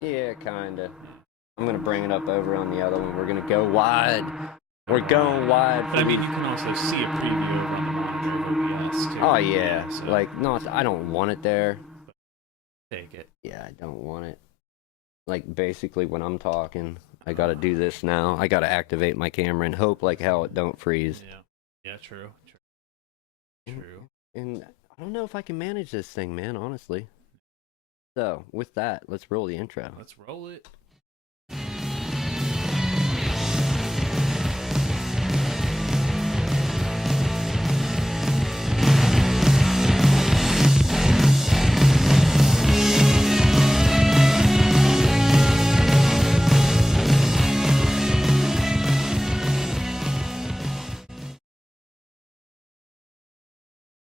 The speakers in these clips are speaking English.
Yeah, kinda. I'm gonna bring it up over on the other one. We're gonna go wide. We're going wide But for I mean, these. you can also see a preview over on the monitor of OBS too. Oh Yeah, yeah, so like not. I don't want it there. take it. Yeah, I don't want it. Like basically, when I'm talking, I gotta do this now. I gotta activate my camera and hope like hell it don't freeze. Yeah, yeah, true, true, And, true. and I don't know if I can manage this thing, man. Honestly. So with that, let's roll the intro. Let's roll it.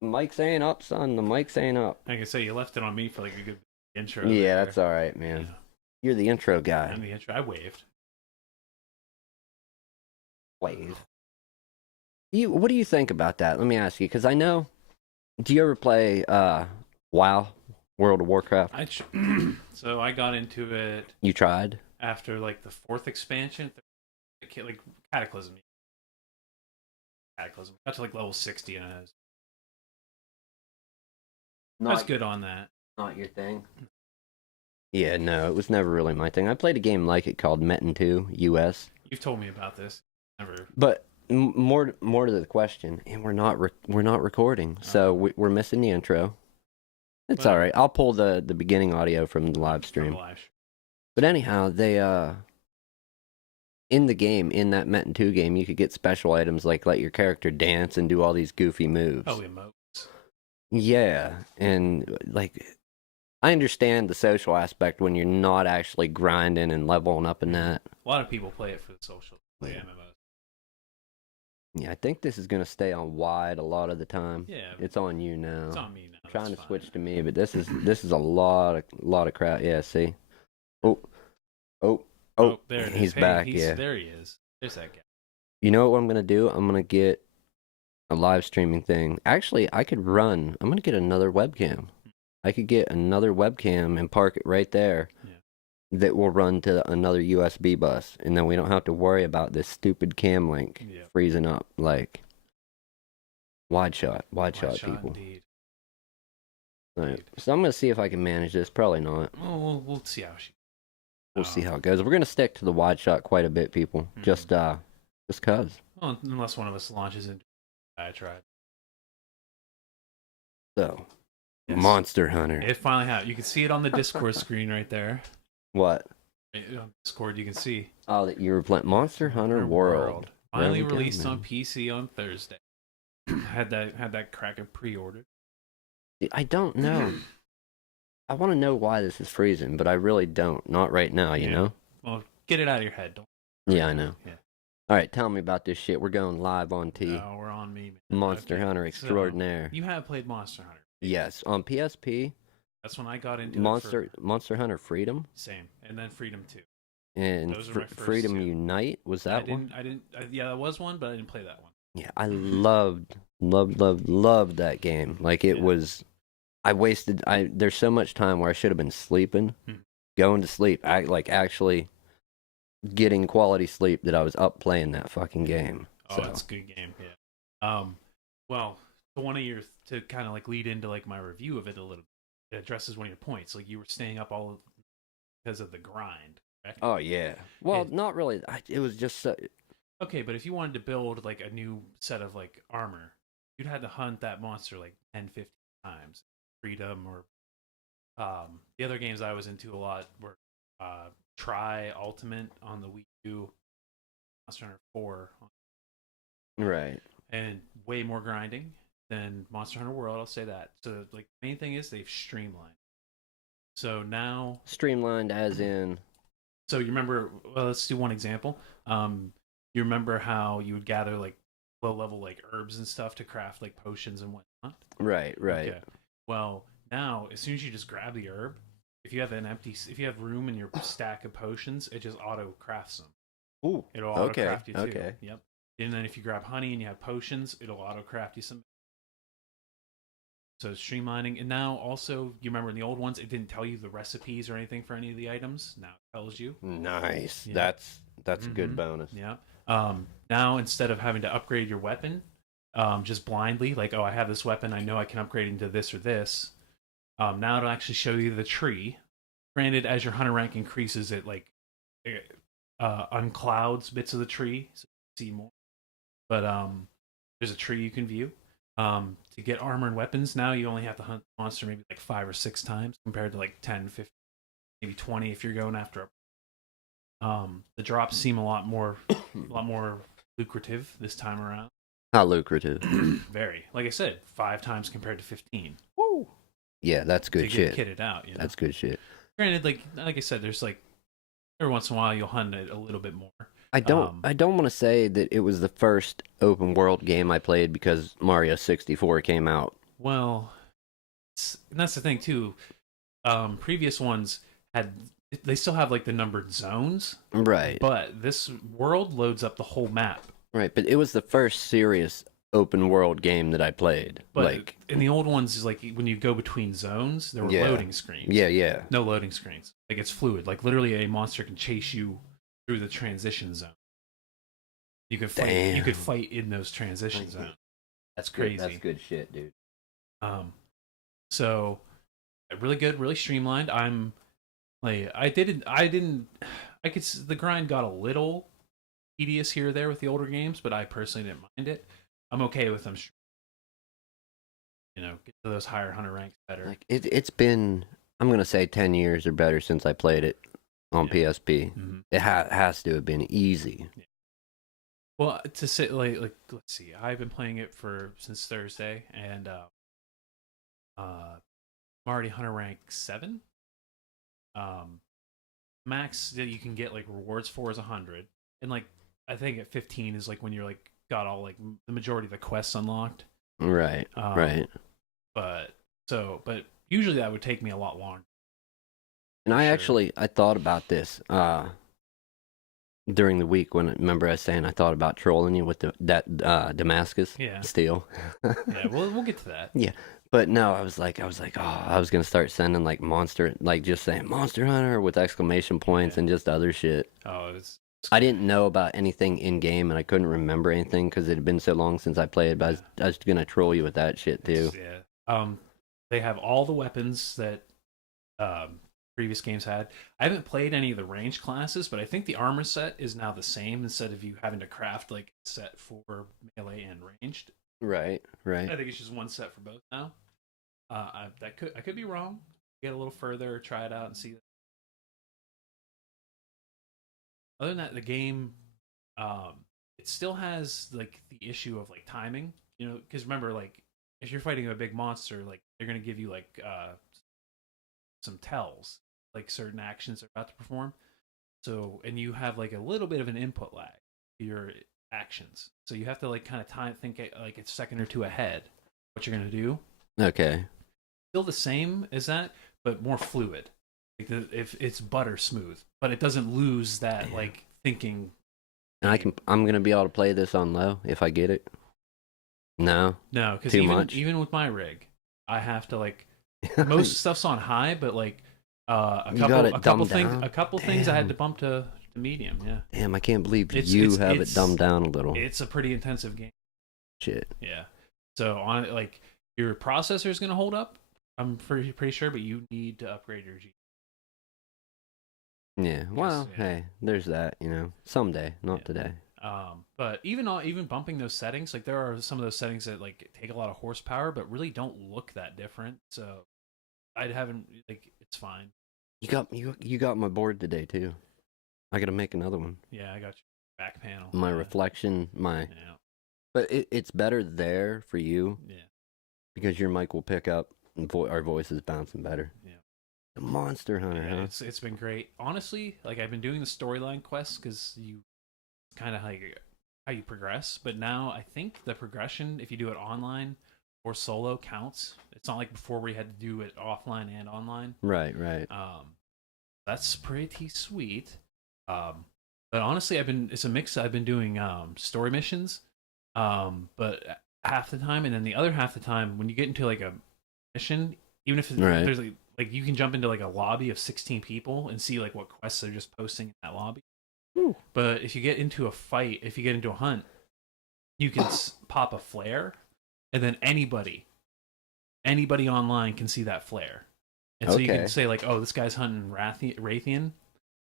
Mike's ain't up, son. The mics ain't up. Like I say, you left it on me for like a good intro Yeah, there. that's all right, man. Yeah. You're the intro guy. And the intro, I waved. Wave. What do you think about that? Let me ask you, because I know. Do you ever play WoW, World of Warcraft? So I got into it You tried? after like the fourth expansion, like Cataclysm. Cataclysm got to like level 60, and I was Not good on that. not your thing. Yeah, no, it was never really my thing. I played a game like it called Metin 2 US, You've told me about this. Never. but more to the question, and we're not recording, so we're missing the intro. It's all right. I'll pull the beginning audio from the live stream. But anyhow, they in the game, in that Metin 2 game, you could get special items like let your character dance and do all these goofy moves. Oh, emotes. Yeah, and like I understand the social aspect when you're not actually grinding and leveling up in that. A lot of people play it for the social. Play Yeah. MMOs. Yeah, I think this is gonna stay on wide a lot of the time. Yeah, It's on you now. it's on me now. I'm trying to That's switch fine. to me, but this is a lot of crap. Yeah, see. Oh, oh, oh, There it is. he's Hey, back. Yeah. there he is. There's that guy. You know what I'm gonna do? I'm gonna get a live streaming thing. Actually, I could run. I'm gonna get another webcam. I could get another webcam and park it right there. Yeah. That will run to another USB bus, and then we don't have to worry about this stupid cam link freezing up. Like wide shot, people. Indeed. Right. So I'm gonna see if I can manage this. Probably not. Well, we'll see how she. We'll see how it goes. We're gonna stick to the wide shot quite a bit, people. Just cause. Well, unless one of us launches into I tried. So, Yes. Monster Hunter. It finally happened. You can see it on the Discord screen right there. What? On Discord, you can see. Oh, that you were playing Monster Hunter World. Finally released on PC on Thursday. had that cracker pre-ordered. I don't know. I want to know why this is freezing, but I really don't. Not right now, you know? Well, get it out of your head. Don't. Yeah, I know. Yeah. All right, tell me about this shit. We're going live on T. No, we're on me, man. Monster Hunter Extraordinaire. So, you have played Monster Hunter. Yes, on PSP. That's when I got into Monster Hunter Freedom. Same, and then Freedom 2. And Freedom 2. Unite, was that one? Yeah, that was one, but I didn't play that one. Yeah, I loved that game. Like it was, there's so much time where I should have been sleeping, going to sleep. Actually getting quality sleep that I was up playing that fucking game. Oh, it's a good game, yeah. Well, to kind of like lead into like my review of it a little, it addresses one of your points. Like you were staying up all because of the grind. Correct? Oh yeah. Well, not really. It was just okay, but if you wanted to build like a new set of like armor, you'd had to hunt that monster like 10, 15 times. Freedom or the other games I was into a lot were Try Ultimate on the Wii U, Monster Hunter 4. Right. And way more grinding than Monster Hunter World, I'll say that. So like the main thing is they've streamlined. So now streamlined as in so you remember let's do one example. You remember how you would gather like low level like herbs and stuff to craft like potions and whatnot? Right. Okay. Well, now as soon as you just grab the herb, if you have room in your stack of potions, it just auto crafts them. Ooh. It'll auto craft you too. Okay. Yep. And then if you grab honey and you have potions, it'll auto craft you some. So streamlining, and now also you remember in the old ones, it didn't tell you the recipes or anything for any of the items. Now it tells you. Nice. Yeah. That's a good bonus. Yeah. Now instead of having to upgrade your weapon, just blindly, like, oh, I have this weapon, I know I can upgrade into this or this. Now it'll actually show you the tree. Granted, as your hunter rank increases, it like unclouds bits of the tree, so you see more. But there's a tree you can view. To get armor and weapons, now you only have to hunt the monster maybe like 5 or 6 times compared to like 10, 15, maybe 20 if you're going after a. The drops seem a lot more lucrative this time around. Not lucrative. Very. Like I said, 5 times compared to 15. Woo. Yeah, that's good to shit. Get kitted out, you know? That's good shit. Granted, like I said, there's like every once in a while you'll hunt it a little bit more. I don't want to say that it was the first open world game I played because Mario 64 came out. Well, and that's the thing too. Previous ones they still have like the numbered zones, right? But this world loads up the whole map, right? But it was the first serious open world game that I played. But like in the old ones, is like when you go between zones, there were loading screens. Yeah. No loading screens. Like it's fluid. Like literally, a monster can chase you through the transition zone. You could fight. Damn. You could fight in those transition zones. That's crazy. That's good shit, dude. So really good, really streamlined. The grind got a little tedious here or there with the older games, but I personally didn't mind it. I'm okay with them. You know, get to those higher hunter ranks better. Like it's been, I'm gonna say 10 years or better since I played it on PSP. Mm-hmm. It has to have been easy. Yeah. Well, to say like let's see, I've been playing it since Thursday, and I'm already hunter rank 7. Max that you can get like rewards for is 100, and like I think at 15 is like when you're like got all like the majority of the quests unlocked. Right. Right. But usually that would take me a lot longer. And I thought about this during the week when, remember I was saying I thought about trolling you with that Damascus steel. Yeah, we'll get to that. Yeah. But no, I was like, oh, I was gonna start sending like just saying Monster Hunter with exclamation points and just other shit. Oh, I didn't know about anything in game, and I couldn't remember anything because it had been so long since I played. But I was gonna troll you with that shit too. They have all the weapons that previous games had. I haven't played any of the range classes, but I think the armor set is now the same instead of you having to craft like a set for melee and ranged. Right. I think it's just one set for both now. I could be wrong. Get a little further, try it out, and see. Other than that, the game, it still has like the issue of like timing. You know, because remember, like if you're fighting a big monster, like they're gonna give you like some tells, like certain actions they're about to perform. So, and you have like a little bit of an input lag to your actions. So you have to like kind of think like a second or two ahead what you're gonna do. Okay. Still the same as that, but more fluid. Like if it's butter smooth, but it doesn't lose that like thinking. And I'm gonna be able to play this on low if I get it. No, because even with my rig, I have to like most stuff's on high, but like a couple things I had to bump to medium. Yeah. Damn, I can't believe you have it dumbed down a little. It's a pretty intensive game. Shit. Yeah. So on like your processor is gonna hold up. I'm pretty sure, but you need to upgrade your G. Yeah. Well, hey, there's that. You know, someday, not today. But even bumping those settings, like there are some of those settings that like take a lot of horsepower, but really don't look that different. So I haven't like it's fine. You got my board today too. I got to make another one. Yeah, I got your back panel. My reflection, Yeah. But it's better there for you. Yeah. Because your mic will pick up and our voices bouncing better. Yeah. The Monster Hunter, huh? It's been great. Honestly, like I've been doing the storyline quests because it's kind of like how you progress. But now I think the progression, if you do it online or solo, counts. It's not like before where you had to do it offline and online. Right. That's pretty sweet. But honestly, it's a mix. I've been doing story missions, but half the time, and then the other half the time, when you get into like mission, even if Right. there's like you can jump into like a lobby of 16 people and see like what quests they're just posting in that lobby. Ooh. But if you get into a fight, if you get into a hunt, you can pop a flare, and then anybody online can see that flare, and so you can Okay. say like, oh, this guy's hunting Rathian,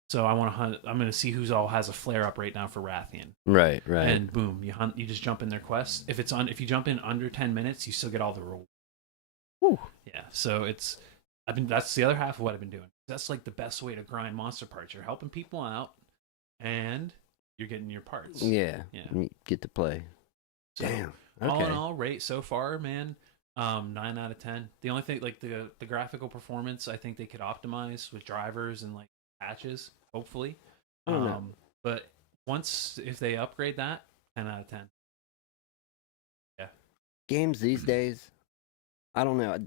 so I want to hunt. I'm going to see who's all has a flare up right now for Rathian, Right. Right. and boom, you hunt. You just jump in their quest. If you jump in under 10 minutes, you still get all the rewards. Woo. Yeah, so that's the other half of what I've been doing. That's like the best way to grind monster parts. You're helping people out, and you're getting your parts. Yeah. Yeah. You get to play. So, Damn. all Okay. in all, rate so far, man, 9 out of 10. The only thing, like the graphical performance, I think they could optimize with drivers and like patches, hopefully. I don't know. But if they upgrade that, 10 out of 10. Yeah. Games these days, I don't know.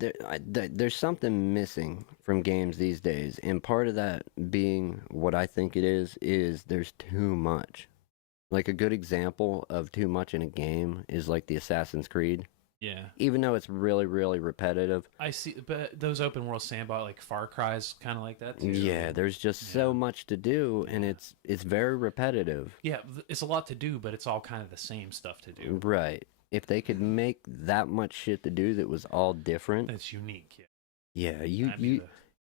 There's something missing from games these days, and part of that being what I think it is there's too much. Like a good example of too much in a game is like the Assassin's Creed. Yeah. Even though it's really, really repetitive. I see, but those open world sandbox like Far Cry's kind of like that too. Yeah, there's just so much to do, and it's very repetitive. Yeah, it's a lot to do, but it's all kind of the same stuff to do. Right. If they could make that much shit to do that was all different, It's unique. yeah,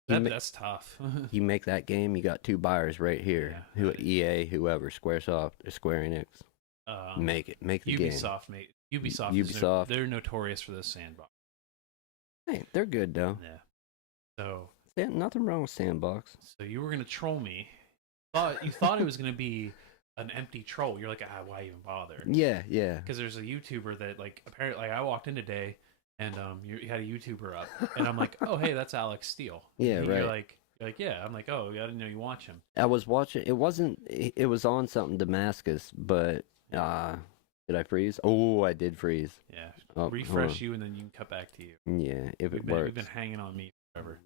that's tough. you make that game, you got two buyers right here. Yeah, right. EA, whoever, Square Enix. Make the game. Ubisoft. They're notorious for this sandbox. Hey, they're good though. Yeah. So Yeah, nothing wrong with Sandbox. So you were gonna troll me. You thought it was gonna be an empty troll. You're like, why even bother? Yeah, yeah. Because there's a YouTuber that like apparently I walked in today and you had a YouTuber up and I'm like, oh hey, that's Alex Steele. Yeah, and right. You're like yeah. I'm like, oh, I didn't know you watch him. I was watching. It was on something Damascus, but did I freeze? Oh, I did freeze. Yeah. Oh, refresh you and then you can cut back to you. Yeah, if it works. We've been hanging on me forever.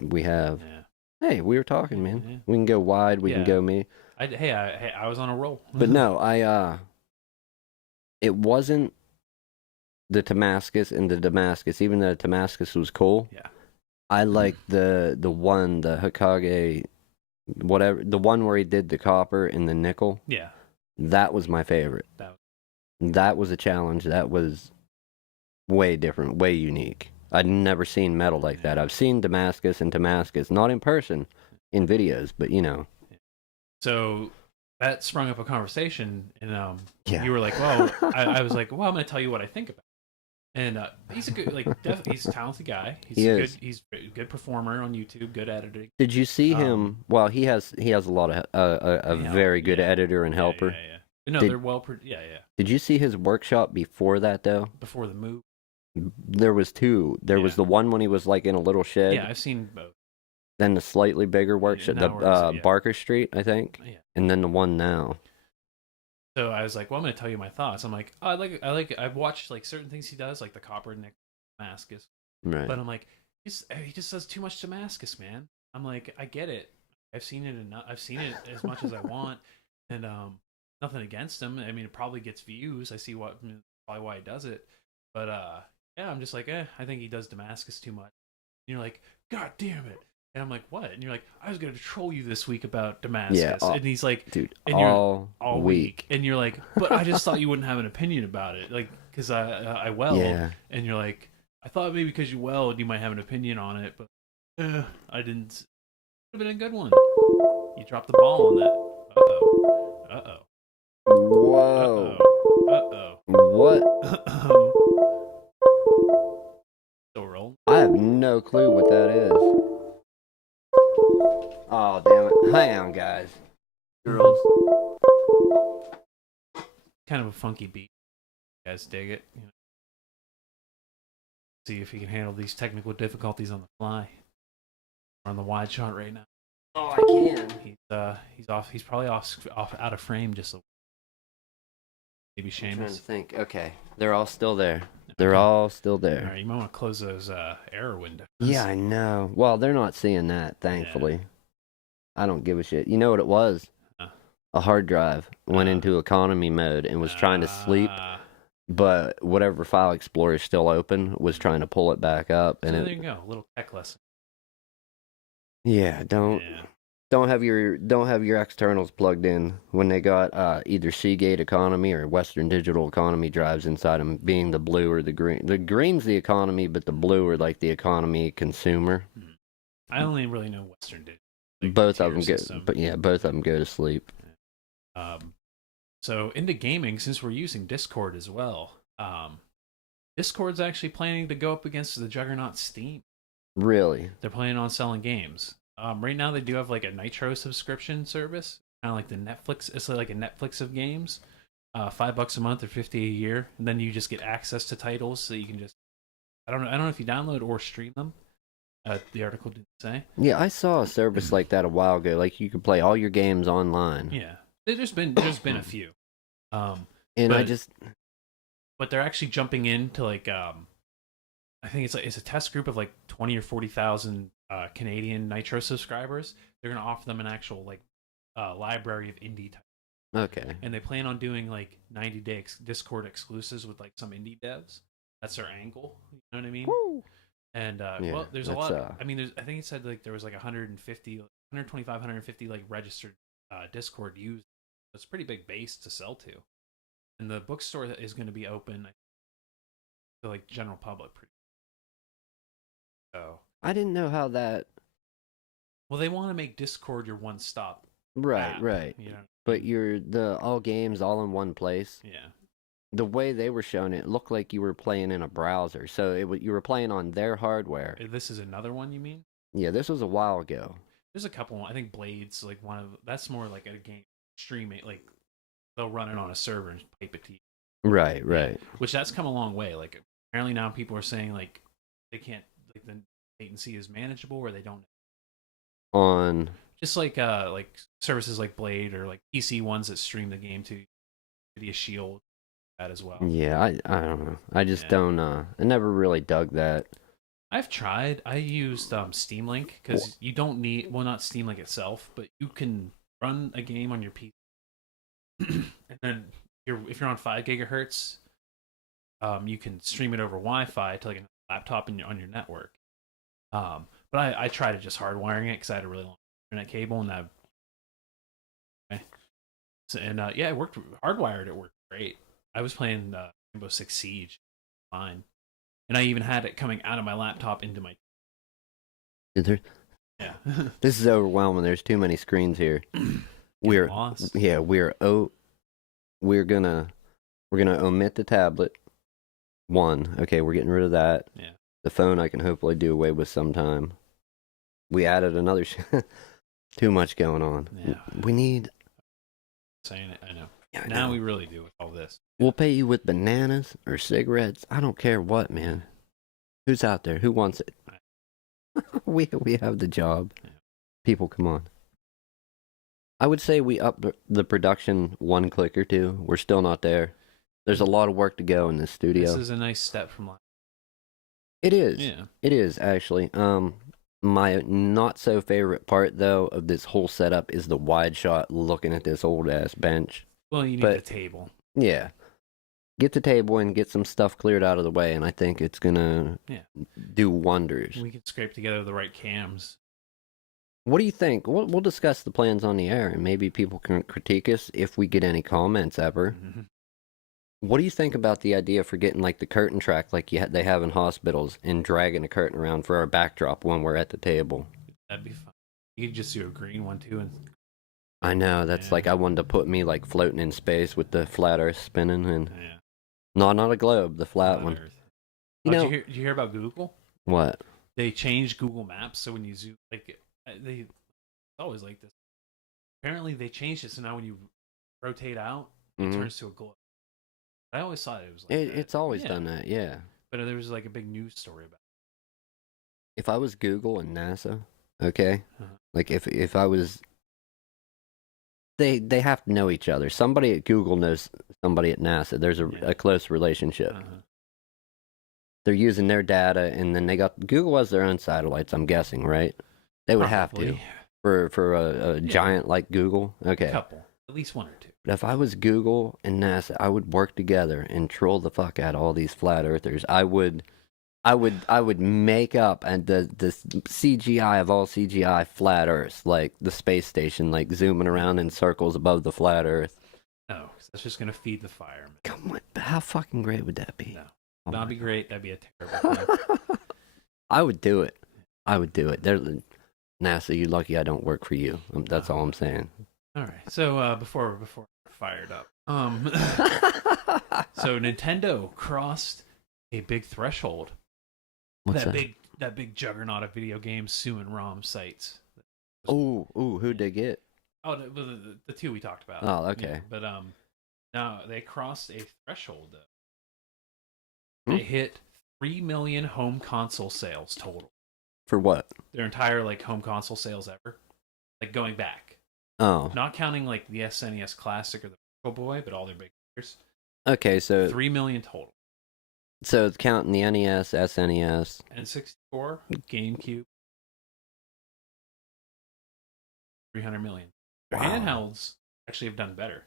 We have. Yeah. Hey, we were talking, man. Yeah. We can go wide. We can go me. I was on a roll. But no, it wasn't the Damascus and the Damascus. Even though Damascus was cool. Yeah. I like the Hokage, whatever, the one where he did the copper and the nickel. Yeah. That was my favorite. That was a challenge. That was way different, way unique. I'd never seen metal like that. I've seen Damascus and Damascus, not in person, in videos, but you know. So that sprung up a conversation, and Yeah. you were like, "Well," I was like, "Well, I'm going to tell you what I think about." And he's a good, he's a talented guy. He's a good performer on YouTube, good editing. Did you see him? Well, he has a lot of a very good editor and helper. Yeah. No, they're well. Yeah. Did you see his workshop before that though? Before the move. There was two. There was the one when he was like in a little shed. Yeah, I've seen both. Then the slightly bigger workshop, Barker Street, I think. Yeah. And then the one now. So I was like, well, I'm going to tell you my thoughts. I'm like, oh, I've watched like certain things he does, like the copper Nick Damascus. Right. But I'm like, he just does too much Damascus, man. I'm like, I get it. I've seen it enough. I've seen it as much as I want, and nothing against him. I mean, it probably gets views. I see probably why he does it. But yeah, I'm just like, I think he does Damascus too much. And you're like, God damn it. And I'm like, what? And you're like, I was going to troll you this week about Damascus. Yeah, and he's like, dude, and all week. And you're like, but I just thought you wouldn't have an opinion about it. Like, because I weld. Yeah. And you're like, I thought maybe because you weld, you might have an opinion on it. But I didn't. It would have been a good one. You dropped the ball on that. Uh-oh. Whoa. Uh-oh. What? Still rolling? I have no clue what that is. Oh, damn it. Hang on, guys. Girls. Kind of a funky beat. You guys dig it? You know? See if he can handle these technical difficulties on the fly. We're on the wide shot right now. Oh, I can. He's off. He's probably off out of frame just a maybe I'm trying to Seamus. think. Okay, they're all still there. They're all still there. All right, you might want to close those error windows. Yeah, I know. Well, they're not seeing that, thankfully. Yeah. I don't give a shit. You know what it was? A hard drive went into economy mode and was trying to sleep. but whatever file explorer is still open was trying to pull it back up, and So it there you go, a little tech lesson. yeah, Yeah. don't have your externals plugged in when they got either Seagate Economy or Western Digital Economy drives inside them, being the blue or the green. The green's the economy, but the blue are like the economy consumer. I only really know Western Digital, like the Both of tier them go, system. but yeah, both of them go to sleep. So into gaming, since we're using Discord as well, Discord's actually planning to go up against the juggernaut Steam. Really? They're planning on selling games. Right now, they do have like a Nitro subscription service, kind of like the Netflix. It's like a Netflix of games, $5 a month or 50 a year, and then you just get access to titles, so you can just I don't know if you download or stream them. The article didn't say. Yeah, I saw a service like that a while ago. Like you could play all your games online. Yeah, there's been a few, And I but just but they're actually jumping into like I think it's a test group of like 20 or 40,000 Canadian Nitro subscribers. They're gonna offer them an actual like library of indie titles, okay. and they plan on doing like 90-day Discord exclusives with like some indie devs. That's their angle. You know what I mean? Woo! And Yeah, well, there's a that's lot. I mean, I think it said like there was like 150, 125, 150 like registered Discord users. It's a pretty big base to sell to, and the bookstore is going to be open to like general public. So, I didn't know how that. well, they want to make Discord your one-stop Right, app. right. You know? But you're the all games all in one place. Yeah. The way they were showing it looked like you were playing in a browser. So you were playing on their hardware. This is another one you mean? Yeah, this was a while ago. There's a couple. I think Blades like one of that's more like a game streaming. Like they'll run it on a server and pipe it to you. Right, right. Yeah. Which that's come a long way. Like apparently now people are saying like they can't like the latency is manageable or they don't. On Just like services like Blade or like PC ones that stream the game to Nvidia Shield that as well. yeah, I don't know. I just Yeah. don't. I never really dug that. I've tried. I used Steam Link because you don't need well not Steam Link itself, but you can run a game on your PC, and then if you're on 5 gigahertz, you can stream it over Wi-Fi to like a laptop on your network. But I tried just hardwiring it because I had a really long internet cable, and that yeah, it worked. Hardwired, it worked great. I was playing Rainbow Six Siege, fine, and I even had it coming out of my laptop into my There, yeah. this is overwhelming. There's too many screens here. We're lost. yeah, we're gonna omit the tablet. One, okay, we're getting rid of that. Yeah. The phone I can hopefully do away with sometime. We added another. Too much going on. Yeah. We need. Saying it, I know. Yeah, I now know. we really do with all this. We'll pay you with bananas or cigarettes. I don't care what, man. Who's out there? Who wants it? we have the job. Yeah. People, come on. I would say we up the production one click or two. We're still not there. There's a lot of work to go in this studio. This is a nice step from last. It is. Yeah. It is actually. My not so favorite part though of this whole setup is the wide shot looking at this old ass bench. Well, you need But- a table. Yeah. Get the table and get some stuff cleared out of the way, and I think it's gonna do wonders. We can scrape together the right cams. What do you think? We'll discuss the plans on the air, and maybe people can critique us if we get any comments ever. Mm-hmm. What do you think about the idea for getting like the curtain track like they have in hospitals and dragging a curtain around for our backdrop when we're at the table? That'd be fun. You could just do a green one too, and I know that's like I wanted to put me like floating in space with the flat Earth spinning and not a globe, the flat one. Earth. You know did you hear about Google? what? They changed Google Maps, so when you zoom, like it's always like this. Apparently, they changed it, so now when you rotate out, it Mhm. turns to a globe. I always thought it was like that. It's always done that, yeah. But there was like a big news story about If I was Google and NASA, okay, like if I was, they have to know each other. Somebody at Google knows somebody at NASA. There's a close relationship. They're using their data, and then Google has their own satellites. I'm guessing, right? They would have to for a giant like Google. Okay, a couple, at least one or two. But if I was Google and NASA, I would work together and troll the fuck out of all these flat earthers. I would make up and the CGI of all CGI flat Earth, like the space station, like zooming around in circles above the flat Earth. No, 'cause that's just gonna feed the fire. Man. Come on, how fucking great would that be? No, Oh that'd my be God. great. That'd be a terrible thing. I would do it. I would do it. NASA, you're lucky I don't work for you. That's all I'm saying. All right. So before we're fired up, so Nintendo crossed a big threshold. What's that? That big juggernaut of video games suing ROM sites. Oh, who'd they get? Oh, the two we talked about. Oh, okay. Yeah, but now they crossed a threshold. Hmm? They hit 3 million home console sales total. For what? Their entire like home console sales ever, like going back. Oh, Not counting like the SNES Classic or the Virtual Boy, but all their big years. okay. So 3 million total. it's counting the NES, SNES. N64, GameCube, 300 million. Their Wow. handhelds actually have done better.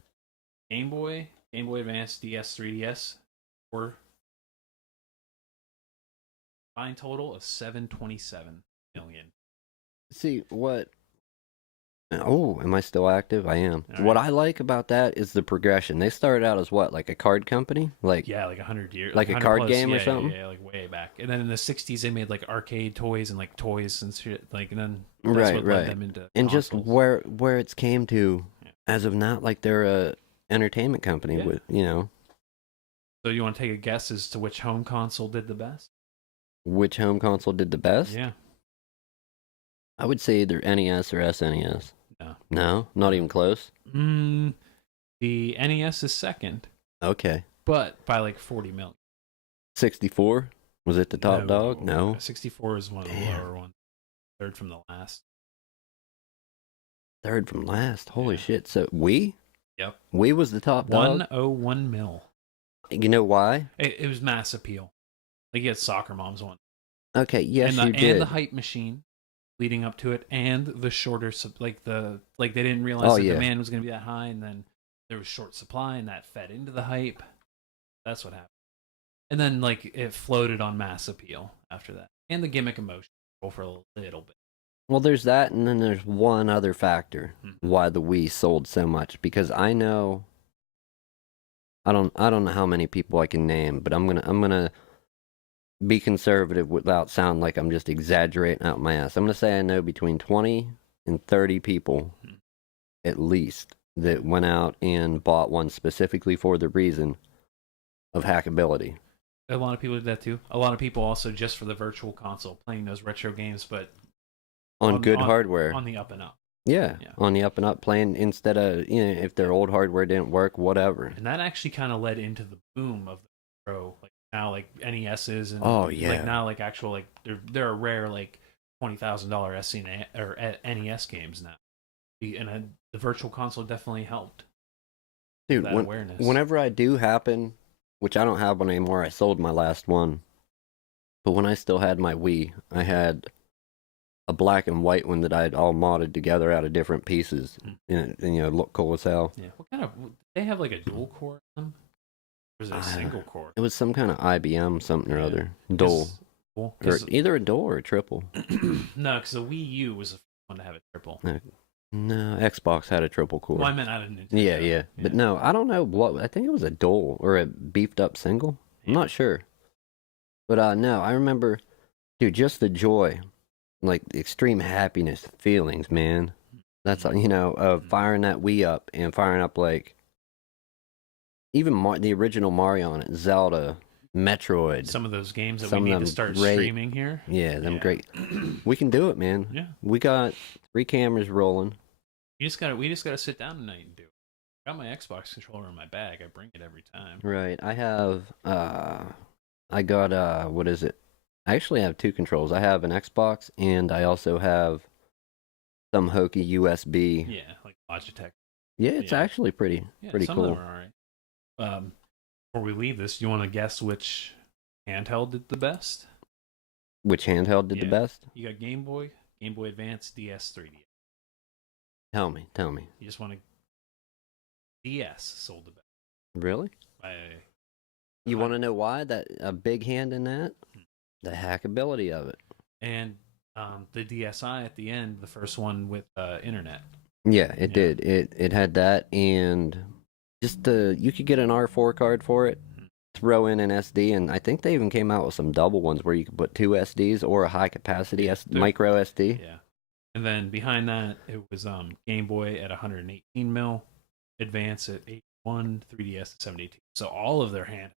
Game Boy, Game Boy Advance, DS, 3DS, or fine total of 727 million. See what? Oh, am I still active? I am. All What right. I like about that is the progression. They started out as what, like a card company, like Yeah, like 100 years, like a 100 card plus, game or yeah, something. Yeah, like way back. And then in the 60s, they made like arcade toys and like toys and shit. Like, and then that's Right, what right. led them into And just consoles. where it's came to, Yeah. as of now, like they're a entertainment company Yeah. with, you know, So you want to take a guess as to which home console did the best? which home console did the best? Yeah. I would say either NES or SNES. No. No, not even close. The NES is second, Okay. but by like 40 million. 64? Was it the top dog? No. 64 is one of the Damn. lower ones. Third from the last. Third from last. Holy Yeah. shit. So Wii? Yep. Wii was the top dog? 101 mil. You know why? It was mass appeal. Like you had Soccer Moms one. Okay, yes, and you did. And the hype machine leading up to it, and the shorter, like they didn't realize the demand was going to be that high, and then there was short supply, and that fed into the hype. That's what happened. And then like it floated on mass appeal after that, and the gimmick emotion for a little bit. Well, there's that, and then there's one other factor why the Wii sold so much. Because I know, I don't know how many people I can name, but I'm gonna be conservative without sounding like I'm just exaggerating out my ass. I'm gonna say I know between 20 and 30 people, at least, that went out and bought one specifically for the reason of hackability. A lot of people did that too. A lot of people also just for the virtual console playing those retro games, but On good hardware. on the up and up. Yeah, Yeah. on the up and up, playing instead of, you know, if their old hardware didn't work, whatever. And that actually kind of led into the boom of the pro, like now like NESs and Oh, yeah. like now like actual like there are rare like $20,000 SNES or NES games now. And the virtual console definitely helped. Dude, that awareness. Whenever I do happen, which I don't have one anymore, I sold my last one. But when I still had my Wii, I had a black and white one that I had all modded together out of different pieces. And you know, looked cool as hell. Yeah. What kind of they have like a dual core in them? Or is it a single core? It was some kind of IBM something or other. Dual. Or either a dual or a triple. No, because the Wii U was the first one to have a triple. No, Xbox had a triple core. Well, I meant out of Nintendo. Yeah. But no, I don't know what. I think it was a dual or a beefed up single. I'm not sure. But no, I remember, dude, just the joy, like the extreme happiness feelings, man. That's, you know, of firing that Wii up and firing up like even the original Mario on it, Zelda, Metroid. Some of those games that we need to start streaming here. Yeah, them great. We can do it, man. Yeah. We got 3 cameras rolling. We just gotta sit down tonight and do it. I got my Xbox controller in my bag. I bring it every time. Right. I have I got what is it? I actually have 2 controls. I have an Xbox and I also have some hokey USB. Yeah, like Logitech. Yeah, it's actually pretty some cool. of them are alright. Before we leave this, do you want to guess which handheld did the best? Which handheld did the best? You got Game Boy, Game Boy Advance, DS, 3DS. Tell me. You just want to DS sold the best. Really? By You want to know why? That a big hand in that? The hackability of it. and the DSi at the end, the first one with internet. Yeah, it did. It had that, and just you could get an R4 card for it, throw in an SD, and I think they even came out with some double ones where you could put two SDs or a high capacity micro SD. Yeah, and then behind that it was Game Boy at 118 mil, Advance at 81, 3DS at 72. So all of their hand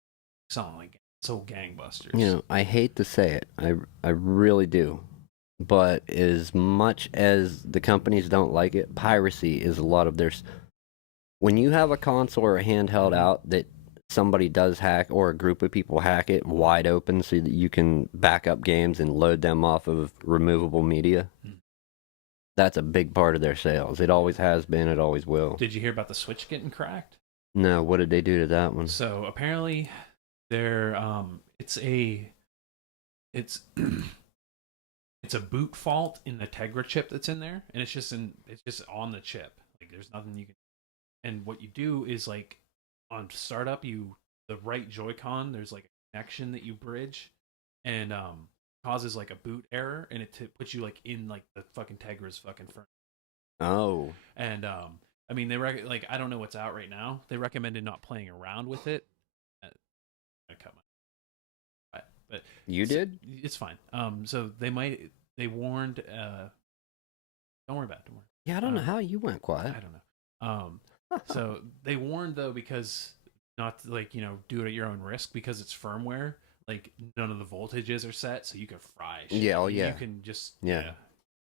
selling like so gangbusters. You know, I hate to say it, I really do, but as much as the companies don't like it, piracy is a lot of their. When you have a console or a handheld out that somebody does hack or a group of people hack it wide open so that you can back up games and load them off of removable media, that's a big part of their sales. It always has been, it always will. Did you hear about the Switch getting cracked? No, what did they do to that one? So apparently they're it's a boot fault in the Tegra chip that's in there, and it's just on the chip. Like there's nothing you can. And what you do is like on startup, the right Joy-Con, there's like a connection that you bridge, and causes like a boot error, and it puts you like in like the fucking Tegra's fucking front. Oh. And I mean like I don't know what's out right now. They recommended not playing around with it. I cut my. But you did? It's fine. So they warned. Don't worry about it. Don't worry. Yeah, I don't know how you went quiet. I don't know. So they warned though because not to, like do it at your own risk because it's firmware. Like none of the voltages are set, so you can fry shit. Yeah, yeah. You can just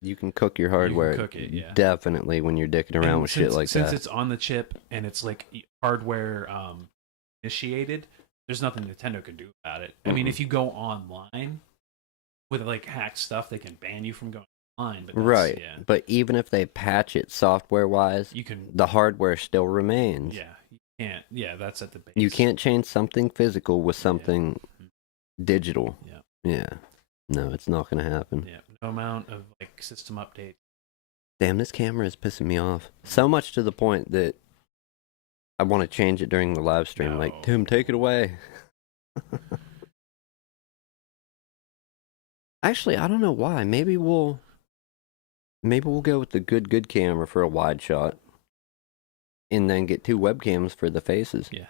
You can cook your hardware. You can cook it, yeah. Definitely when you're dicking around with shit like that. Since it's on the chip and it's like hardware initiated, there's nothing Nintendo can do about it. I mean, if you go online with like hacked stuff, they can ban you from going online. But right. Yeah. But even if they patch it software-wise, the hardware still remains. Yeah, you can't. Yeah, that's at the base. You can't change something physical with something digital. Yeah. Yeah. No, it's not going to happen. Yeah, no amount of like system update. Damn, this camera is pissing me off. So much to the point that I want to change it during the live stream. No. Like, Tim, take it away. Actually, I don't know why. Maybe we'll go with the good camera for a wide shot, and then get two webcams for the faces. Yeah.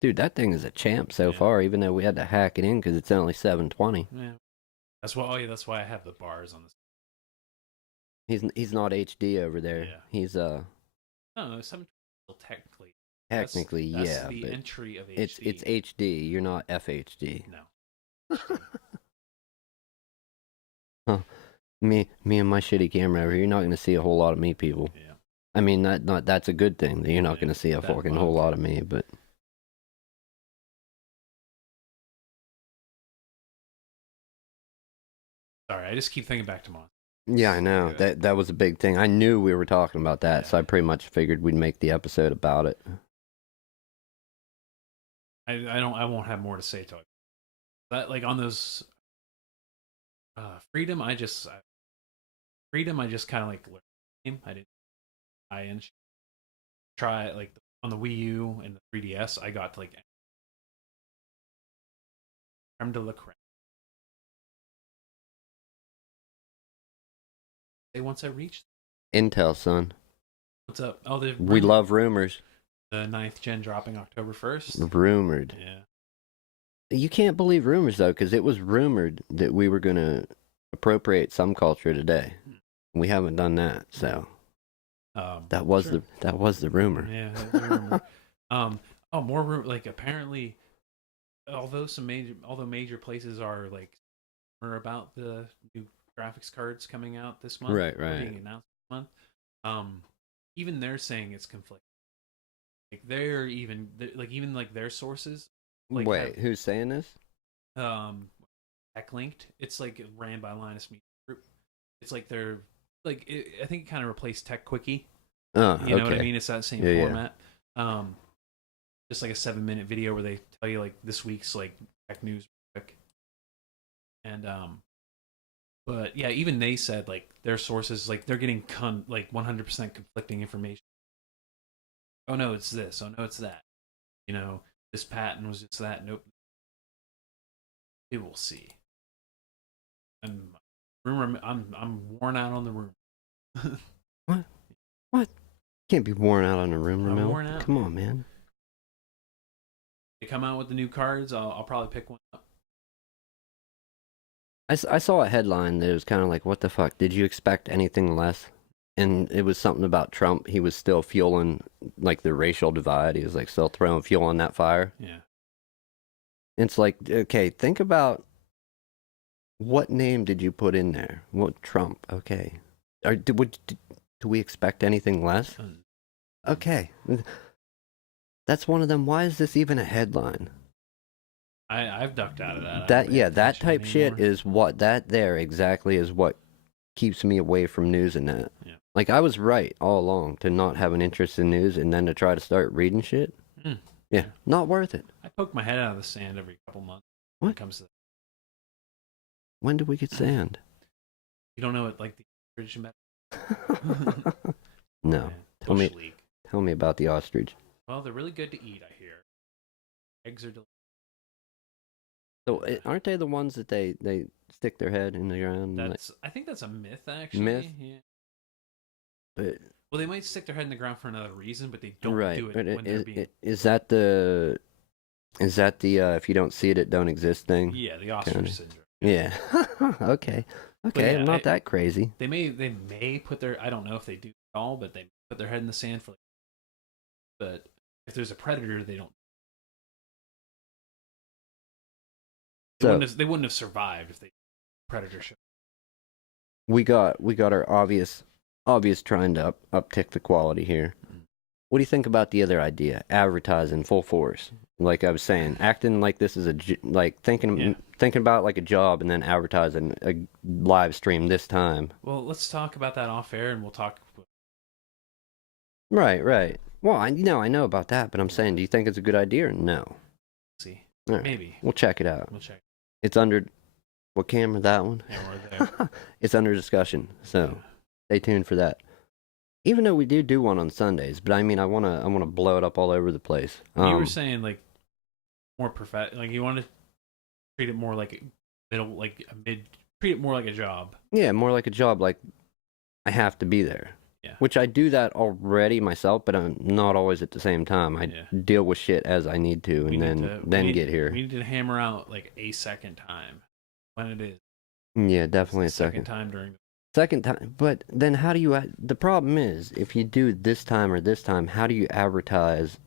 Dude, that thing is a champ so far. Even though we had to hack it in because it's only 720. Yeah. That's why. Oh yeah, that's why I have the bars on this. He's not HD over there. Yeah. He's No, 720 technically. technically That's yeah, the but entry of HD. it's HD. You're not FHD. No. Huh. Me and my shitty camera over here, you're not going to see a whole lot of me, people. Yeah. I mean, that's a good thing that you're not going to see a fucking whole lot of me, but. Sorry, I just keep thinking back to Monster. Yeah, I know. That was a big thing. I knew we were talking about that, so I pretty much figured we'd make the episode about it. I won't have more to say to it. But like on those Freedom, I just kind of like learned the game. I didn't try like on the Wii U and the 3DS. I got to like creme de la creme. Once I reached Intel, son. what's up? Oh, We love rumors. The 9th gen dropping October 1st. Rumored. Yeah. You can't believe rumors though, because it was rumored that we were gonna appropriate some culture today. We haven't done that, so that was the rumor. Yeah, the rumor. More rumor. Like apparently, although major places are like about the new graphics cards coming out this month, right, being announced this month. Even they're saying it's conflicting. Like they're even their sources. Like, wait, who's saying this? Tech Linked. It's like ran by Linus Media Group. It's like they're like I think it kind of replaced Tech Quickie. Oh, you know what I mean? It's that same format. Yeah. Just like a 7-minute video where they tell you like this week's like tech news quick. And but yeah, even they said like their sources like they're getting like 100% conflicting information. Oh no, it's this. Oh no, it's that. You know, this patent was just that. Nope. We will see. And rumor, I'm worn out on the rumor. What? What? Can't be worn out on a rumor I'm mill. worn out. Come on, man. They come out with the new cards. I'll probably pick one up. I saw a headline that was kind of like, what the fuck? Did you expect anything less? And it was something about Trump. He was still fueling like the racial divide. He was like still throwing fuel on that fire. Yeah. It's like, okay, think about what name did you put in there? What Trump? Okay. Do we expect anything less? Okay. That's one of them. Why is this even a headline? I've ducked out of that. That type shit is what that there exactly is what keeps me away from news and that. Yeah. Like I was right all along to not have an interest in news and then to try to start reading shit. Yeah, not worth it. I poke my head out of the sand every couple months. What? When it comes to that. When did we get sand? You don't know what like the ostrich met? No. Tell me about the ostrich. Well, they're really good to eat, I hear. Eggs are delicious. So aren't they the ones that they stick their head in the ground? I think that's a myth, actually. Myth? Yeah. But, well, they might stick their head in the ground for another reason, but they don't do it when they're being. Is that the if you don't see it, it don't exist thing? Yeah, the ostrich syndrome. Yeah. Okay. Okay, yeah, not that crazy. They may put their, I don't know if they do at all, but they put their head in the sand for. But if there's a predator, they don't. They wouldn't have survived if they predator showed. We got our obvious trying to uptick the quality here. What do you think about the other idea? Advertising full force. Like I was saying, acting like this is thinking about it like a job and then advertising a live stream this time. Well, let's talk about that off air and we'll talk. Right. Well, I know about that, but I'm saying, do you think it's a good idea or no? See. Right. Maybe. We'll check it out. We'll check. It's under what camera? That one? Yeah, we're there. It's under discussion, so stay tuned for that. Even though we do one on Sundays, but I mean, I wanna blow it up all over the place. You were saying like more like you want to treat it more like treat it more like a job. Yeah, more like a job. Like I have to be there. Yeah. Which I do that already myself, but I'm not always at the same time. I deal with shit as I need to, and then get here. We need to hammer out like a second time when it is. Yeah, definitely a second time during. Second time, but then how do you? The problem is, if you do this time or this time, how do you advertise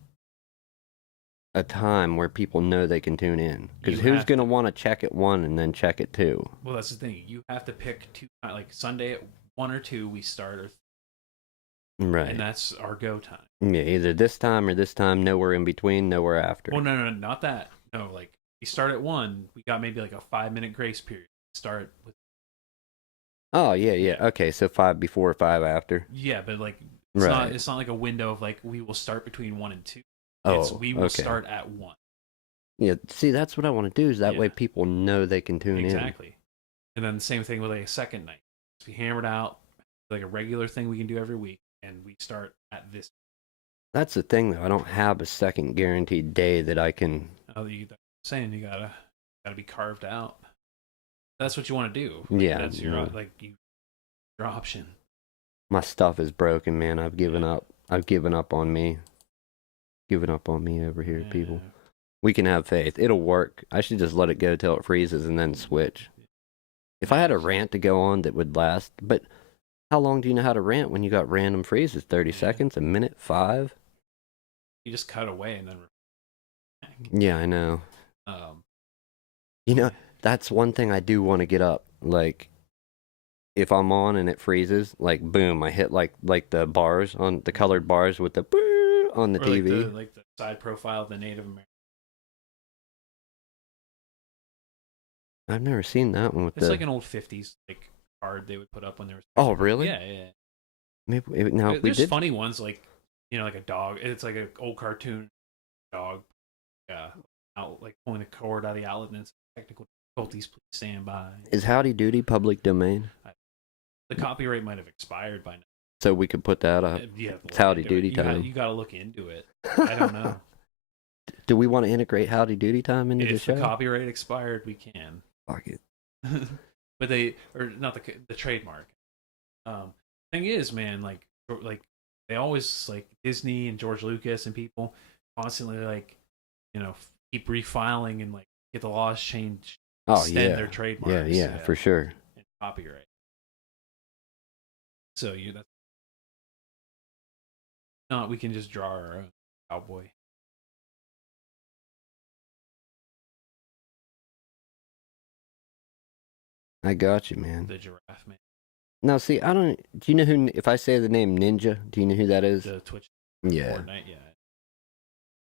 a time where people know they can tune in? Because who's going to want to check at 1 and then check at 2? Well, that's the thing. You have to pick 2. Like Sunday at 1 or 2, we start. Right. And that's our go time. Yeah, either this time or this time. Nowhere in between. Nowhere after. Well, no, not that. No, like we start at 1. We got maybe like a 5-minute grace period. Start with. Oh yeah. Okay, so 5 before, 5 after. Yeah, but like it's not like a window of like we will start between 1 and 2. We will start at 1. Yeah, see, that's what I want to do. Is that way people know they can tune in. Exactly. And then the same thing with like a second night. We hammered out like a regular thing we can do every week, and we start at this. That's the thing, though. I don't have a second guaranteed day that I can. Oh, you're saying you gotta be carved out. That's what you want to do. Yeah, that's your your option. My stuff is broken, man. I've given up. I've given up on me. Given up on me over here, people. We can have faith. It'll work. I should just let it go till it freezes and then switch. If I had a rant to go on that would last, but how long do you know how to rant when you got random freezes? 30 seconds, a minute, 5? You just cut away and then. Yeah, I know. You know, that's one thing I do want to get up. Like, if I'm on and it freezes, like, boom, I hit like the bars on the colored bars with the on the TV. Like the side profile of the Native American. I've never seen that one with it's like an old 50s like card they would put up when there was. Oh, really? Yeah. Maybe now if we there's did funny ones like like a dog. It's like an old cartoon dog. Yeah, out like pulling a cord out of the outlet and it's technical difficulties. Please stand by. Is Howdy Doody public domain? The copyright might have expired by now. So we could put that up. It's Howdy Doody time. You got to look into it. I don't know. Do we want to integrate Howdy Doody time into the show? If the copyright expired, we can. Fuck it. But they, or not the trademark. Thing is, man, like they always, like, Disney and George Lucas and people constantly, like, keep refiling and, like, get the laws changed. Extend their trademarks. Yeah, for sure. And copyright. So we can just draw our own cowboy. I got you, man. The giraffe man. Now, see, do you know who, if I say the name Ninja, do you know who that is? The Twitch. Yeah. Fortnite, yeah.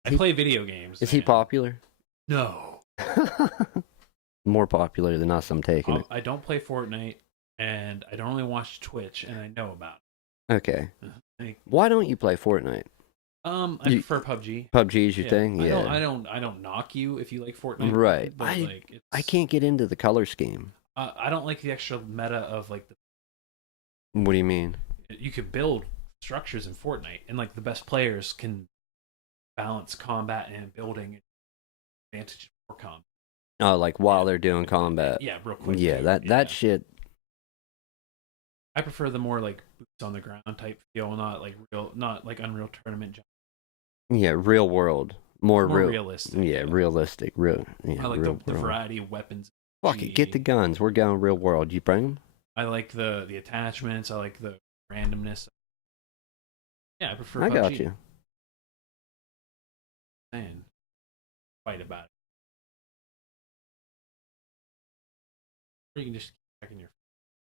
I play video games. Is he popular? No. More popular than us, I'm taking it. I don't play Fortnite, and I don't really watch Twitch, and I know about it. Okay. Why don't you play Fortnite? I prefer PUBG. PUBG is your thing? Yeah. I don't knock you if you like Fortnite. Right. But I can't get into the color scheme. I don't like the extra meta of, like, What do you mean? You could build structures in Fortnite, and, like, the best players can balance combat and building advantage for combat. Oh, like while they're doing combat. Yeah, real quick. Yeah, that shit. I prefer the more, like, boots on the ground type feel, not like Unreal Tournament. Yeah, real world, more realistic. Yeah, realistic. I like the variety of weapons. Fuck it, get the guns. We're going real world. You bring them? I like the attachments. I like the randomness. Yeah, I prefer. I PUBG. got you. Man, fight about it. Or you can just keep checking your.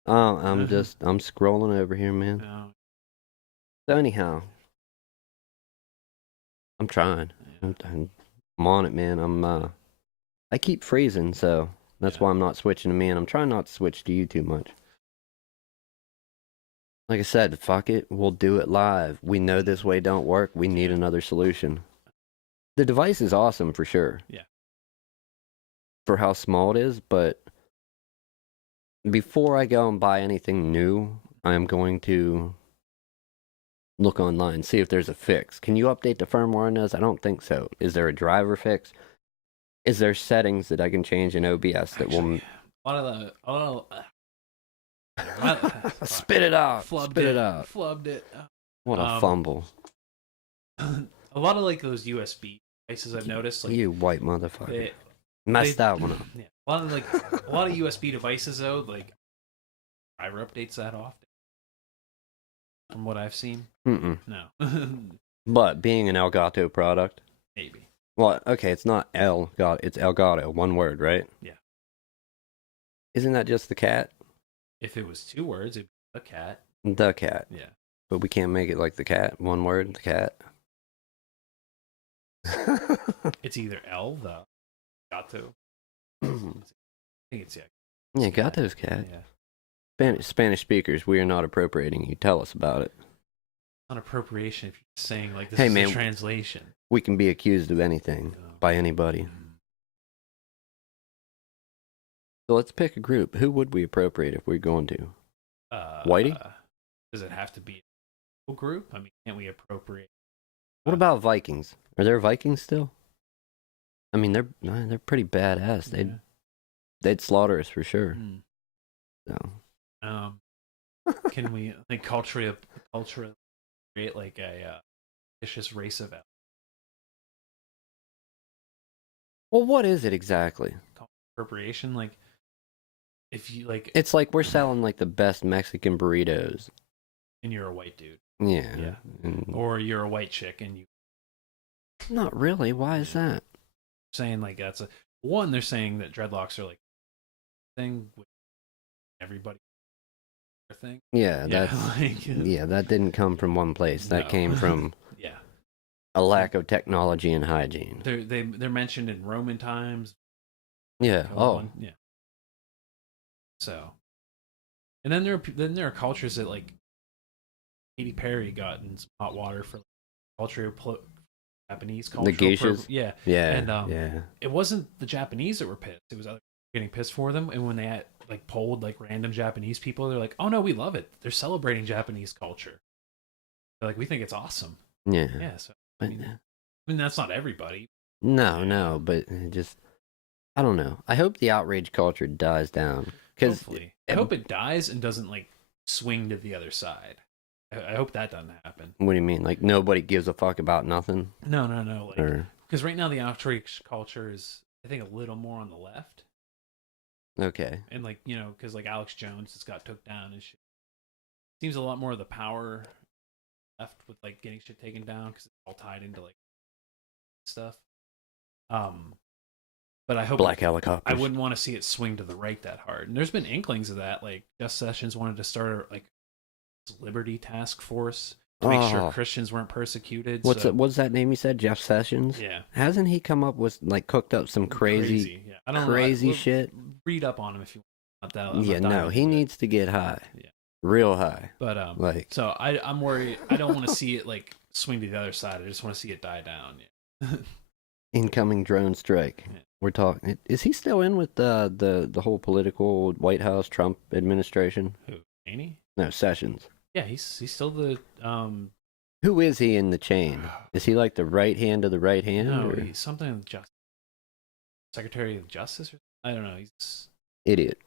Oh, I'm scrolling over here, man. No. So anyhow, I'm trying. Yeah. I'm on it, man. I keep freezing, so that's why I'm not switching to me, and I'm trying not to switch to you too much. Like I said, fuck it, we'll do it live. We know this way don't work. We need another solution. The device is awesome for sure. Yeah. For how small it is, but before I go and buy anything new, I'm going to look online, see if there's a fix. Can you update the firmware on this? I don't think so. Is there a driver fix? Is there settings that I can change in OBS that will... Spit it out. Spit it out. Flubbed it. What a fumble. A lot of, like, those USB devices I've noticed. Like, you white motherfucker. Messed that one up. Yeah. A lot of USB devices, though, like, driver updates that often. From what I've seen. Mm-mm. No. But being an Elgato product. Maybe. Well, okay, it's not Elgato. It's Elgato. One word, right? Yeah. Isn't that just the cat? If it was 2 words, it'd be a cat. The cat. Yeah. But we can't make it like the cat. One word, the cat. It's either L, the Gato. I think it's Yeah, Gato's cat. Yeah. Spanish speakers, we are not appropriating you. Tell us about it. On appropriation, if you're saying, like, this hey, is man, a translation. We can be accused of anything by anybody. So let's pick a group. Who would we appropriate if we're going to? Whitey? Does it have to be a group? I mean, can't we appropriate? What about Vikings? Are there Vikings still? I mean, they're pretty badass. They'd slaughter us for sure. So. Can we, like, culturally create, like, a vicious race of elves? Well, what is it exactly? Appropriation, like, if you, like, it's like we're selling, like, the best Mexican burritos, and you're a white dude. Yeah. Or you're a white chick and you. Not really. Why is that? Saying, like, that's they're saying that dreadlocks are, like, thing with everybody. Thing. Yeah, that's that didn't come from one place. That came from a lack of technology and hygiene. They're mentioned in Roman times. Yeah. Yeah. So, and then there are cultures that, like, Katy Perry got in some hot water for, like, Japanese culture. The geishas. Yeah. And it wasn't the Japanese that were pissed. It was other getting pissed for them. And when they like polled like random Japanese people, they're like, "Oh no, we love it. They're celebrating Japanese culture. They're like, we think it's awesome." Yeah. Yeah. So But, I mean that's not everybody. no, but it just I don't know. I hope the outrage culture dies down because Hopefully, I hope it dies and doesn't like swing to the other side. I hope that doesn't happen. what do you mean? Like nobody gives a fuck about nothing? No, no, no. Like Or because right now the outrage culture is, I think, a little more on the left, okay, and like because like Alex Jones has got took down and shit. Seems a lot more of the power left with like getting shit taken down because it's all tied into like stuff. But I hope black helicopters. I wouldn't want to see it swing to the right that hard. And there's been inklings of that. Like Jeff Sessions wanted to start like Liberty Task Force to make sure Christians weren't persecuted. What's that name you said? Jeff Sessions? Yeah. Hasn't he come up with like cooked up some crazy Yeah. I don't crazy know. shit? Read up on him if you want that. Yeah, no, he needs to get high. Yeah. Real high. But like so I'm worried. I don't want to see it like swing to the other side. I just want to see it die down. Yeah. incoming drone strike. Yeah. We're talking. Is he still in with the whole political White House Trump administration? Who? Haney? No, Sessions. Yeah, he's still the Who is he in the chain? Is he like the right hand of the right hand? no, or? he's something of Justice. Secretary of Justice, or I don't know. He's Idiot.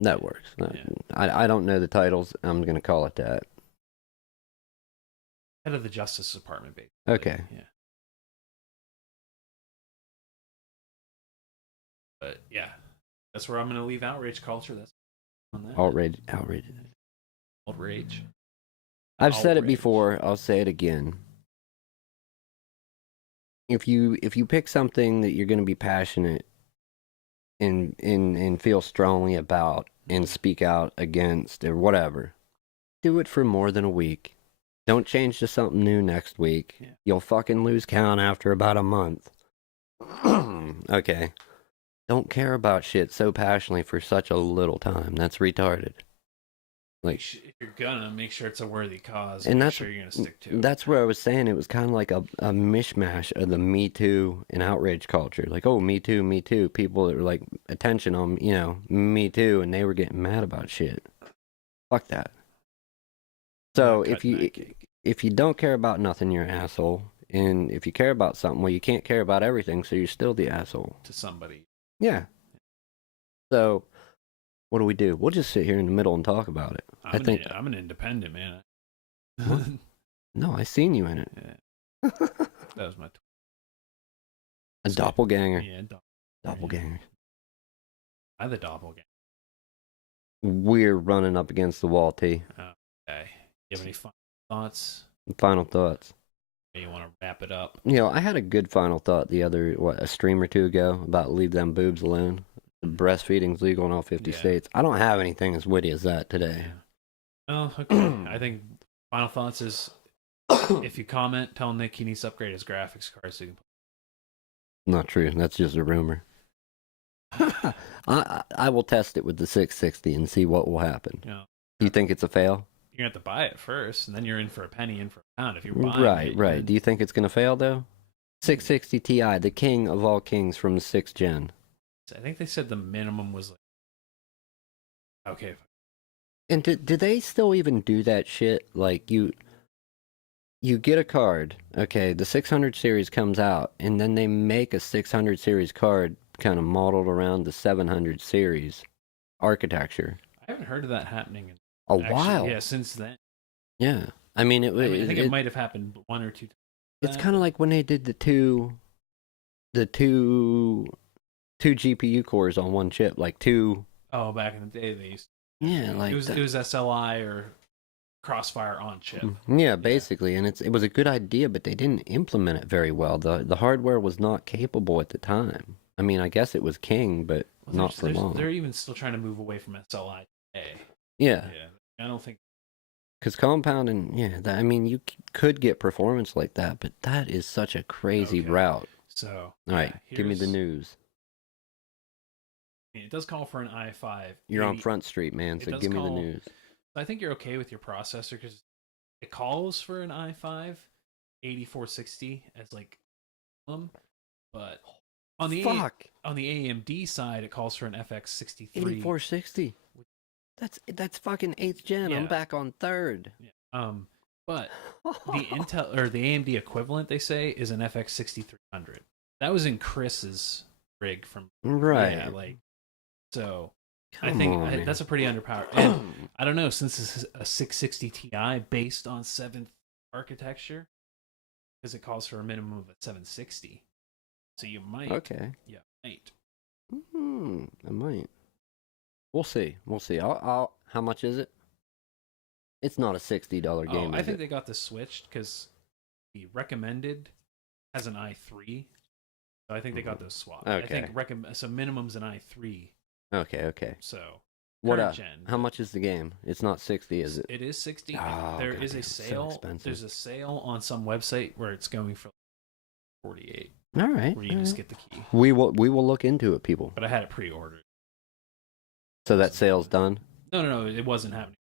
That works. Yeah. I don't know the titles. I'm gonna call it that. head of the Justice Department, basically. Okay. Yeah. But yeah, that's where I'm gonna leave outrage culture. That's on that. Outrage. Outrage. I've said it Outrage. before. I'll say it again. If you pick something that you're going to be passionate and feel strongly about and speak out against or whatever, do it for more than a week. Don't change to something new next week. Yeah. You'll fucking lose count after about a month. Okay. Don't care about shit so passionately for such a little time. That's retarded. Like, if you're gonna make sure it's a worthy cause, and make that's sure you're gonna stick to it. That's where I was saying it was kind of like a mishmash of the Me Too and outrage culture. Like, oh, Me Too, Me Too. People that were like attention on, Me Too, and they were getting mad about shit. Fuck that. So if you don't care about nothing, you're an asshole. And if you care about something, well, you can't care about everything, so you're still the asshole to somebody. Yeah. So what do we do? We'll just sit here in the middle and talk about it. I'm an independent man. No, I seen you in it. Yeah. That was my a doppelganger. Yeah, doppelganger. I'm the doppelganger. We're running up against the wall, T. Okay. You have any final thoughts? Final thoughts. You want to wrap it up? I had a good final thought a stream or two ago about leave them boobs alone. Breastfeeding's legal in all 50 states. I don't have anything as witty as that today. Oh, okay. I think final thoughts is if you comment, tell Nick he needs to upgrade his graphics card so you can play. Not true. That's just a rumor. I will test it with the 660 and see what will happen. Yeah. Do you think it's a fail? You're gonna have to buy it first, and then you're in for a penny, in for a pound. If you're buying right. Do you think it's gonna fail though? 660 Ti, the king of all kings from the 6th gen. I think they said the minimum was like okay. And do they still even do that shit? Like you get a card, okay, the 600 series comes out, and then they make a 600 series card kind of modeled around the 700 series architecture. I haven't heard of that happening in while. Yeah, since then. Yeah. I think it might have happened one or two times. It's kind of like when they did the two GPU cores on one chip, like two. Oh, back in the day they used. Yeah, like it was SLI or Crossfire on chip. Yeah, basically, and it was a good idea, but they didn't implement it very well. The hardware was not capable at the time. I mean, I guess it was king, but not for long. They're even still trying to move away from SLI today. Yeah. I don't think. Because compounding, you could get performance like that, but that is such a crazy route. So, all right, give me the news. It does call for an i5. You're on Front Street, man, so give me the news. I think you're okay with your processor because it calls for an i5 8460 as like but on the fuck. on the AMD side, it calls for an FX 63. 8460. That's fucking 8th gen. I'm Yeah. back on 3rd. Yeah. But the Intel or the AMD equivalent, they say, is an FX 6300. That was in Chris's rig from Right. Yeah, like so. Come I think on, man. that's a pretty underpowered. And I don't know, since this is a 660 Ti based on 7th architecture, because it calls for a minimum of a 760. So you might. Okay. Yeah, might. I might. We'll see. We'll see. I'll. How much is it? It's not a $60 game. I think they got this switched because the recommended has an i3. So I think they got those swapped. Okay. I think so minimum's an i3. Okay. So What current gen. How much is the game? It's not 60, is it? It is 60. Oh, There is goddamn, a so sale. expensive. There's a sale on some website where it's going for 48. All right. Where you just get the key. We will look into it, people. But I had it pre-ordered. So that sale's done? No, it wasn't happening.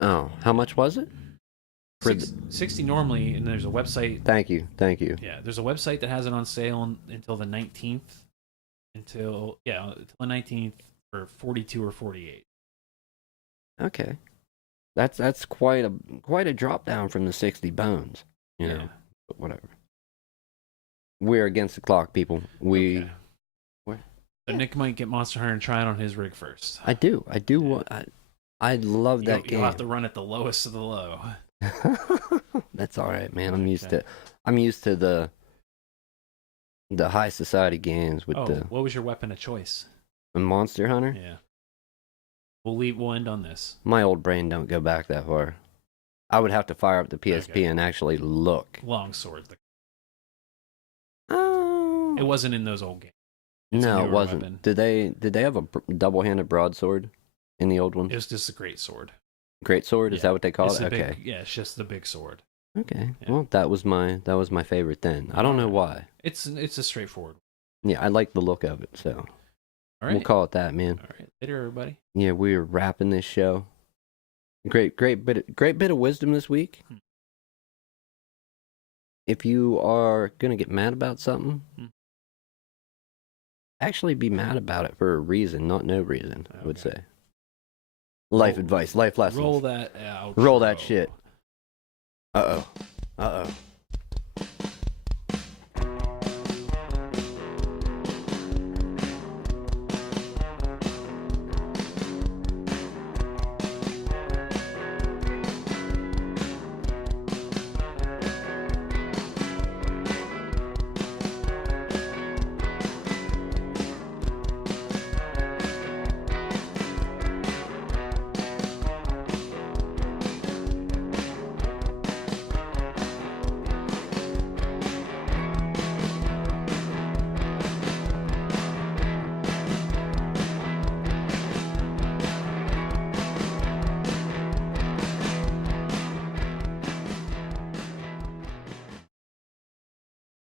Oh, how much was it? 60 normally, and there's a website. Thank you. Yeah, there's a website that has it on sale until the 19th. Until the 19th for 42 or 48. Okay. That's quite a drop down from the 60 bones, you know. But whatever. We're against the clock, people. Okay. So Nick might get Monster Hunter and try it on his rig first. I do. I love that game. You'll have to run at the lowest of the low. That's all right, man. I'm used to the high society games with what was your weapon of choice? a Monster Hunter. Yeah. We'll end on this. My old brain don't go back that far. I would have to fire up the PSP and actually look. Long swords. Oh. It wasn't in those old games. It's a No, it newer wasn't. weapon. Did they have a double-handed broadsword in the old one? It was just a great sword. Great sword? Is that what they call it? Okay. It's just the big sword. Okay. Yeah. Well, that was my favorite then. I don't know why. It's a straightforward. Yeah, I like the look of it, so All right. we'll call it that, man. All right. Later, everybody. Yeah, we're wrapping this show. Great bit of wisdom this week. If you are gonna get mad about something, actually be mad about it for a reason, not no reason. I would say. Life advice, life lessons. Roll that out. Roll that shit. Uh oh.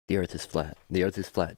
The earth is flat. The earth is flat.